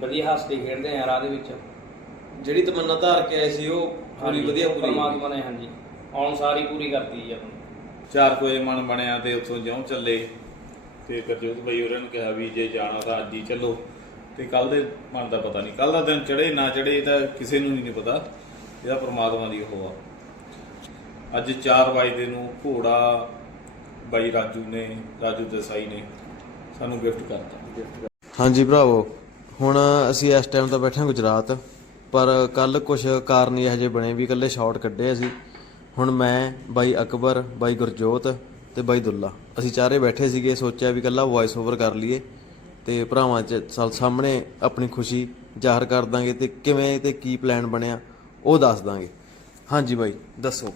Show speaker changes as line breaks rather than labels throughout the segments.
ਵਧੀਆ ਹੱਸਦੇ ਖੇਡਦੇ ਆ ਰਾਹ ਦੇ ਵਿੱਚ।
ਜਿਹੜੀ ਤਮੰਨਾ ਧਾਰ ਕੇ ਆਏ ਸੀ ਉਹ ਪੂਰੀ ਵਧੀਆ ਪੂਰੀ
ਪਰਮਾਤਮਾ ਨੇ ਹਾਂਜੀ ਆਉਣ ਸਾਰੀ ਪੂਰੀ ਕਰਤੀ ਜੀ ਆਪਣੀ।
4 ਵਜੇ ਮਨ ਬਣਿਆ ਤੇ ਉੱਥੋਂ ਜਿਉਂ ਚੱਲੇ ਤੇ ਗੁਰਜੋਤ ਬਾਈ ਹੋਰਾਂ ਨੂੰ ਕਿਹਾ ਵੀ ਜੇ ਜਾਣਾ ਤਾਂ ਅੱਜ ਹੀ ਚੱਲੋ। ਤੇ ਕੱਲ ਦੇ ਮਨ ਦਾ ਪਤਾ ਨਹੀਂ, ਕੱਲ ਦਾ ਦਿਨ ਚੜੇ ਨਾ ਚੜੇ ਤਾਂ ਕਿਸੇ ਨੂੰ ਵੀ ਨਹੀਂ ਪਤਾ, ਇਹਦਾ ਪਰਮਾਤਮਾ ਦੀ ਉਹ ਆ। ਅੱਜ 4 ਵਜੇ ਨੂੰ ਘੋੜਾ ਬਾਈ ਰਾਜੂ ਤੇ ਸਾਈ ਨੇ ਸਾਨੂੰ ਗਿਫਟ ਕਰਤਾ।
ਹਾਂਜੀ ਭਰਾਵੋ, ਹੁਣ ਅਸੀਂ ਇਸ ਟਾਈਮ ਤਾਂ ਬੈਠੇ ਹਾਂ ਗੁਜਰਾਤ, ਪਰ ਕੱਲ ਕੁਝ ਕਾਰਨ ਇਹੋ ਜਿਹੇ ਬਣੇ ਵੀ ਇਕੱਲੇ ਸ਼ਾਟ ਕੱਢੇ ਅਸੀਂ। ਹੁਣ ਮੈਂ, ਬਾਈ ਅਕਬਰ, ਬਾਈ ਗੁਰਜੋਤ ਤੇ ਬਾਈ ਦੁੱਲਾ, ਅਸੀਂ ਚਾਰੇ ਬੈਠੇ ਸੀਗੇ। ਸੋਚਿਆ ਵੀ ਇਕੱਲਾ ਵੌਇਸ ਓਵਰ ਕਰ ਲਈਏ ਤੇ ਭਰਾਵਾਂ 'ਚ ਸਾਹਮਣੇ ਆਪਣੀ ਖੁਸ਼ੀ ਜ਼ਾਹਰ ਕਰ ਦਾਂਗੇ ਤੇ ਕਿਵੇਂ ਤੇ ਕੀ ਪਲਾਨ ਬਣਿਆ ਉਹ ਦੱਸ ਦਾਂਗੇ। ਹਾਂਜੀ ਬਾਈ ਦੱਸੋ।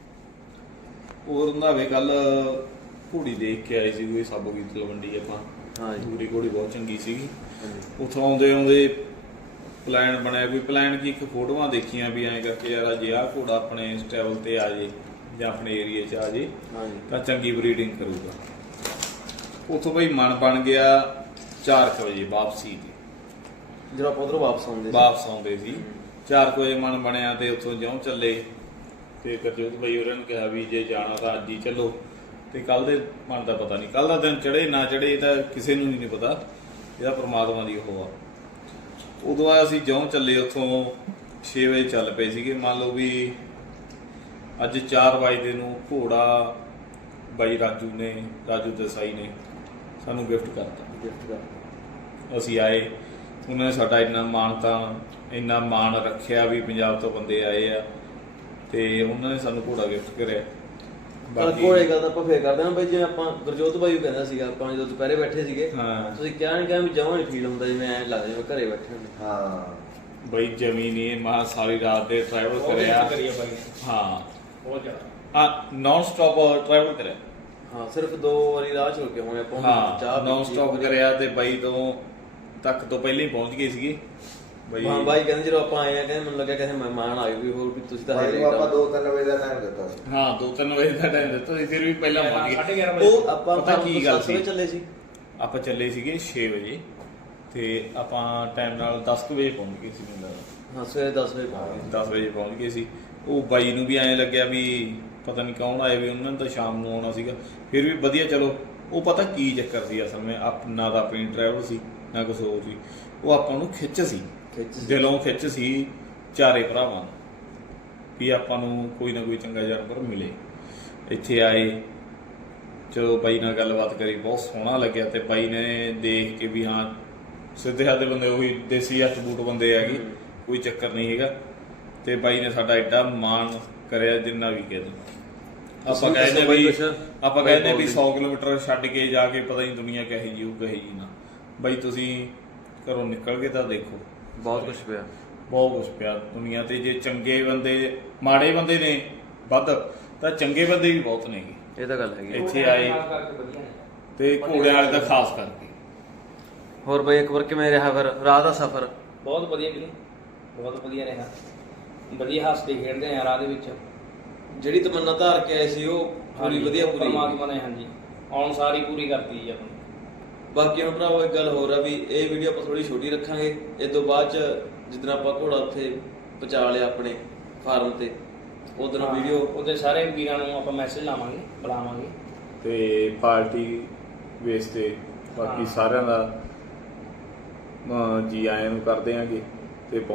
ਹੋਰ ਰੰਧਾਵੇ ਕੱਲ ਘੋੜੀ ਦੇਖ ਕੇ ਆਏ ਸੀ, ਕੋਈ ਸਾਬੋ ਕੀ ਤਲਵੰਡੀ ਆਪਾਂ।
ਹਾਂਜੀ
ਪੂਰੀ ਘੋੜੀ ਬਹੁਤ ਚੰਗੀ ਸੀਗੀ। ਉੱਥੋਂ ਆਉਂਦੇ ਪਲਾਨ ਬਣਿਆ, ਕੋਈ ਪਲਾਨ ਕੀ, ਇੱਕ ਫੋਟੋਆਂ ਦੇਖੀਆਂ ਵੀ ਐਂ ਕਰਕੇ ਯਾਰ ਜੇ ਆਹ ਘੋੜਾ ਆਪਣੇ ਸਟੈਬਲ ਤੇ ਆ ਜੇ ਜਾਂ ਆਪਣੇ ਏਰੀਏ 'ਚ ਆ ਜੇ ਤਾਂ ਚੰਗੀ ਬਰੀਡਿੰਗ ਕਰੂਗਾ। ਉੱਥੋਂ ਬਈ ਮਨ ਬਣ ਗਿਆ 4 ਵਜੇ ਵਾਪਸੀ ਦੀ,
ਜਦੋਂ ਆਪਾਂ ਉਧਰੋਂ ਵਾਪਸ ਆਉਂਦੇ
ਸੀ 4 ਵਜੇ ਮਨ ਬਣਿਆ ਤੇ ਉੱਥੋਂ ਜਿਉਂ ਚੱਲੇ ਤੇ ਗੁਰਜੋਤ ਬਾਈ ਹੋਰਾਂ ਨੂੰ ਕਿਹਾ ਵੀ ਜੇ ਜਾਣਾ ਤਾਂ ਅੱਜ ਹੀ ਚੱਲੋ। ਤੇ ਕੱਲ ਦੇ ਮਨ ਦਾ ਪਤਾ ਨਹੀਂ, ਕੱਲ ਦਾ ਦਿਨ ਚੜੇ ਨਾ ਚੜੇ ਤਾਂ ਕਿਸੇ ਨੂੰ ਵੀ ਨਹੀਂ ਪਤਾ, ਇਹਦਾ ਪਰਮਾਤਮਾ ਦੀ ਉਹ ਆ। ਉਦੋਂ ਅਸੀਂ ਜਿਉਂ ਚੱਲੇ ਉੱਥੋਂ 6 ਵਜੇ ਚੱਲ ਪਏ ਸੀਗੇ। ਮੰਨ ਲਓ ਵੀ ਅੱਜ 4 ਵਜੇ ਨੂੰ ਘੋੜਾ ਬਾਈ ਰਾਜੂ ਤੇ ਸਾਈ ਨੇ ਸਾਨੂੰ ਗਿਫਟ ਕਰਤਾ। ਅਸੀਂ ਆਏ, ਉਹਨਾਂ ਨੇ ਸਾਡਾ ਇੰਨਾ ਮਾਣ ਰੱਖਿਆ ਵੀ ਪੰਜਾਬ ਤੋਂ ਬੰਦੇ ਆਏ ਆ ਤੇ ਉਹਨਾਂ ਨੇ ਸਾਨੂੰ ਘੋੜਾ ਗਿਫਟ ਕਰਿਆ।
ਪਰ ਘੋੜੇ ਗੱਲ ਤਾਂ ਆਪਾਂ ਫੇਰ ਕਰਦੇ ਹਾਂ ਬਾਈ, ਜਿਵੇਂ ਆਪਾਂ ਗੁਰਜੋਤ ਬਾਈ ਕਹਿੰਦਾ ਸੀਗਾ, ਆਪਾਂ ਜਦੋਂ ਦੁਪਹਿਰੇ ਬੈਠੇ ਸੀਗੇ ਤੁਸੀਂ ਕਿਹਾ ਵੀ ਜਮਾਂ ਨਹੀਂ ਫੀਲ ਹੁੰਦਾ ਜਿਵੇਂ ਐਂ ਲੱਗਦਾ ਜਿਵੇਂ ਘਰੇ ਬੈਠੇ ਹੁੰਦੇ।
ਹਾਂ ਬਾਈ ਜਮੀ ਨਹੀਂ, ਮੈਂ ਸਾਰੀ ਰਾਤ ਦੇ ਟਰੈਵਲ ਕਰਿਆ। ਹਾਂ
ਬਹੁਤ ਜ਼ਿਆਦਾ
ਨੌਨ ਸਟਾਪ ਟਰੈਵਲ ਕਰਿਆ।
ਹਾਂ ਸਿਰਫ 2 ਵਾਰੀ ਰਾਹ ਚ ਰੁਕੇ ਹੋਏ ਆਪਾਂ।
ਹਾਂ ਨੌਨ ਸਟਾਪ ਕਰਿਆ ਤੇ ਬਾਈ ਤੋਂ ਤੱਕ ਤੋਂ ਪਹਿਲਾਂ ਹੀ ਪਹੁੰਚ ਗਏ ਸੀਗੇ।
ਹਾਂ ਬਾਈ ਕਹਿੰਦੇ ਜਦੋਂ ਆਪਾਂ ਆਏ ਆ, ਕਹਿੰਦੇ ਮੈਨੂੰ ਲੱਗਿਆ ਕਹਿੰਦੇ ਮਹਿਮਾਨ ਆਏ ਵੀ ਹੋਰ ਵੀ ਤੁਸੀਂ ਤਾਂ ਹੈ
ਆਪਾਂ 2-3 ਵਜੇ ਦਾ ਟਾਈਮ ਦਿੱਤਾ ਸੀ।
ਹਾਂ 2-3 ਵਜੇ ਦਾ ਟਾਈਮ ਦਿੱਤਾ ਸੀ, ਫਿਰ ਵੀ ਪਹਿਲਾਂ ਪਹੁੰਚ ਗਏ।
ਉਹ ਆਪਾਂ
ਪਤਾ ਕੀ ਗੱਲ ਸੀ,
ਚੱਲੇ ਸੀ
ਆਪਾਂ ਚੱਲੇ ਸੀਗੇ 6 ਵਜੇ ਤੇ ਆਪਾਂ ਟਾਈਮ ਨਾਲ 10 ਵਜੇ ਪਹੁੰਚ ਗਏ ਸੀ। ਮੈਨੂੰ ਲੱਗਦਾ
ਹਾਂ ਸਵੇਰੇ 10 ਵਜੇ ਪਹੁੰਚ ਗਏ।
10 ਵਜੇ ਪਹੁੰਚ ਗਏ ਸੀ। ਉਹ ਬਾਈ ਨੂੰ ਵੀ ਐਂ ਲੱਗਿਆ ਵੀ ਪਤਾ ਨਹੀਂ ਕੌਣ ਆਏ ਵੀ, ਉਹਨਾਂ ਨੇ ਤਾਂ ਸ਼ਾਮ ਨੂੰ ਆਉਣਾ ਸੀਗਾ। ਫਿਰ ਵੀ ਵਧੀਆ ਚਲੋ। ਉਹ ਪਤਾ ਕੀ ਚੱਕਰ ਸੀ ਅਸਲ ਵਿੱਚ, ਨਾ ਤਾਂ ਆਪਣੀ ਟਰੈਵਲ ਸੀ ਨਾ ਕੁਛ ਹੋਰ ਸੀ, ਉਹ ਆਪਾਂ ਨੂੰ ਖਿੱਚ ਸੀ, ਦਿਲੋਂ ਖਿੱਚ ਸੀ ਚਾਰੇ ਭਰਾਵਾਂ ਨੂੰ ਵੀ ਆਪਾਂ ਨੂੰ ਕੋਈ ਨਾ ਕੋਈ ਚੰਗਾ ਜਾਨਵਰ ਮਿਲੇ। ਇੱਥੇ ਆਏ, ਚਲੋ ਬਾਈ ਨਾਲ ਗੱਲਬਾਤ ਕਰੀ, ਬਹੁਤ ਸੋਹਣਾ ਲੱਗਿਆ। ਤੇ ਬਾਈ ਨੇ ਦੇਖ ਕੇ ਵੀ ਹਾਂ ਸਿੱਧੇ ਸਾਦੇ ਬੰਦੇ, ਉਹੀ ਦੇਸੀ ਹੱਥ ਬੂਟ ਬੰਦੇ ਹੈਗੇ, ਕੋਈ ਚੱਕਰ ਨਹੀਂ ਹੈਗਾ। ਤੇ ਬਾਈ ਨੇ ਸਾਡਾ ਐਡਾ ਮਾਣ ਕਰਿਆ ਜਿੰਨਾ ਵੀ ਕਹਿ ਦੋ। ਆਪਾਂ ਕਹਿੰਦੇ ਵੀ 100 ਕਿਲੋਮੀਟਰ ਛੱਡ ਕੇ ਜਾ ਕੇ ਪਤਾ ਨਹੀਂ ਦੁਨੀਆ ਕਹੇ ਜੀ ਉਹ ਕਹੇ ਜੀ ਨਾ। ਬਾਈ ਤੁਸੀਂ ਘਰੋਂ ਨਿਕਲ ਕੇ ਤਾਂ ਦੇਖੋ,
ਬਹੁਤ ਕੁਝ ਪਿਆ
ਦੁਨੀਆ ਤੇ। ਜੇ ਚੰਗੇ ਬੰਦੇ, ਮਾੜੇ ਬੰਦੇ ਨੇ ਵੱਧ, ਤਾਂ ਚੰਗੇ ਬੰਦੇ ਵੀ ਬਹੁਤ ਨੇ।
ਇਹ ਤਾਂ ਗੱਲ ਹੈਗੀ।
ਇੱਥੇ ਆਏ ਤੇ ਘੋੜਿਆਂ ਵਾਲੇ ਦਾ ਖਾਸ ਕਰਕੇ।
ਹੋਰ ਬਾਈ ਇੱਕ ਵਾਰ ਕਿਵੇਂ ਰਿਹਾ ਫਿਰ ਰਾਹ ਦਾ ਸਫ਼ਰ?
ਬਹੁਤ ਵਧੀਆ ਵੀਰੇ, ਬਹੁਤ ਵਧੀਆ ਰਿਹਾ। ਵਧੀਆ ਹੱਸਦੇ ਖੇਡਦੇ ਆ ਰਾਹ ਦੇ ਵਿੱਚ।
ਜਿਹੜੀ ਤਮੰਨਾ ਧਾਰ ਕੇ ਆਏ ਸੀ ਉਹ ਪੂਰੀ ਵਧੀਆ ਪੂਰੀ
ਪਰਮਾਤਮਾ ਨੇ ਹਾਂਜੀ ਆਉਣ ਸਾਰੀ ਪੂਰੀ ਕਰਤੀ ਜੀ ਆਪਣੀ।
ਬਾਕੀ ਹੁਣ ਭਰਾਵੋ ਇੱਕ ਗੱਲ ਹੋਰ ਆ ਵੀ ਇਹ ਵੀਡੀਓ ਆਪਾਂ ਥੋੜੀ ਛੋਟੀ ਰੱਖਾਂਗੇ। ਇਸ ਤੋਂ ਬਾਅਦ ਚ ਜਿੱਦਣ ਆਪਾਂ ਘੋੜਾ ਉੱਥੇ ਪਹੁੰਚਾ ਲਿਆ ਆਪਣੇ ਫਾਰਮ ਤੇ, ਉਦੋਂ ਵੀਡੀਓ
ਉਹਦੇ ਸਾਰੇ ਵੀਰਾਂ ਨੂੰ ਆਪਾਂ ਮੈਸੇਜ ਲਾਵਾਂਗੇ, ਬੁਲਾਵਾਂਗੇ
ਤੇ ਪਾਰਟੀ ਬੇਸ ਤੇ ਬਾਕੀ ਸਾਰਿਆਂ ਦਾ ਜੀ ਆਇਆਂ ਨੂੰ ਕਰਦੇ ਆਂਗੇ ਤੇ